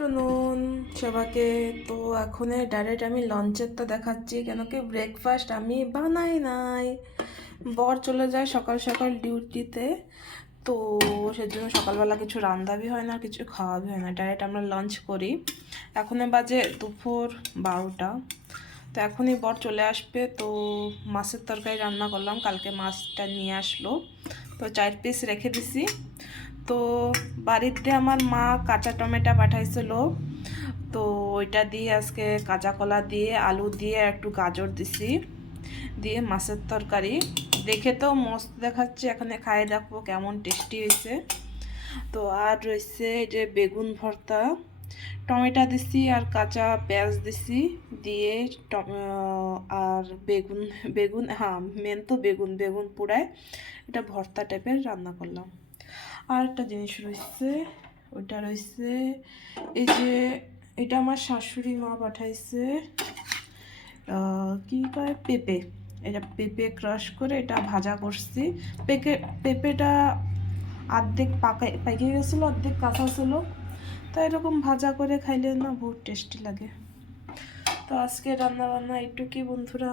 Afternoon সবাইকে। তো এখন ডাইরেক্ট আমি লঞ্চেরটা দেখাচ্ছি, কেন কি ব্রেকফাস্ট আমি বানাই নাই। বর চলে যায় সকাল সকাল ডিউটিতে, তো সেজন্য সকালবেলা কিছু রান্ধাবি হয় না, কিছু খাওয়াবি হয় না, ডাইরেক্ট আমরা লঞ্চ করি। এখন বাজে দুপুর 12টা। তো এখনই বর চলে আসবে, তো মাছের তরকারি রান্না করলাম, কালকে মাছটা নিয়ে আসলো, তো 4 পিস রেখে দিছি। তো বাড়িতে আমার মা কাঁচা টমেটো পাঠাইছিল, তো ওইটা দিয়ে আজকে কাঁচা কলা দিয়ে আলু দিয়ে একটু গাজর দিছি, দিয়ে মাছের তরকারি। দেখে তো মস্ত দেখাচ্ছে, এখানে খাই দেখবো কেমন টেস্টি হয়েছে। তো আর রয়েছে যে বেগুন ভর্তা, টমেটো দিছি আর কাঁচা পেঁয়াজ দিছি, দিয়ে আর বেগুন বেগুন হ্যাঁ মেন তো বেগুন বেগুন পোড়ায় এটা ভর্তা টাইপের রান্না করলাম। আর একটা জিনিস রয়েছে, ওইটা রয়েছে এই যে, এটা আমার শাশুড়ি মা পাঠাইছে, কি কয় পেঁপে। এটা পেঁপে ক্রাশ করে এটা ভাজা করছি। পেঁপেটা অর্ধেক পাইকে গেছিলো, অর্ধেক কাঁচা ছিল, তো এরকম ভাজা করে খাইলে না বহুত টেস্টি লাগে। তো আজকে রান্না বান্না একটু কি বন্ধুরা।